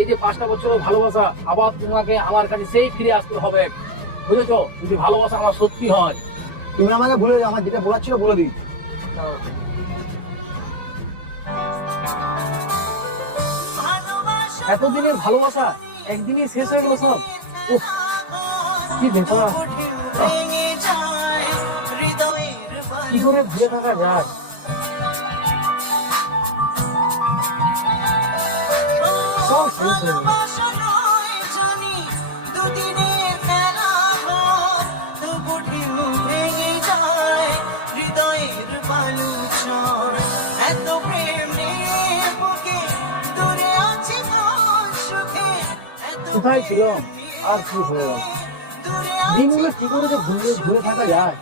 এই যে 5টা বছরের ভালোবাসা আবার তোমাকে আমার কাছে সেই ফিরে আসতে হবে, বুঝেছো? যদি ভালোবাসা আমার সত্যি হয়। তুমি আমাকে ভুলে যাও, আমার যেটা বলার ছিল বলে দিই। এতদিনের ভালোবাসা একদিনই শেষ হয়ে গেল সব। উফ, কি ব্যাপার! কি করে ভুলে থাকা যায়? সব শেষ হয়ে গেল। কোথায় ছিল আর কি হয়ে গেল? দিনগুলো কি করে যে ঘুরে ঘুরে থাকা যায়?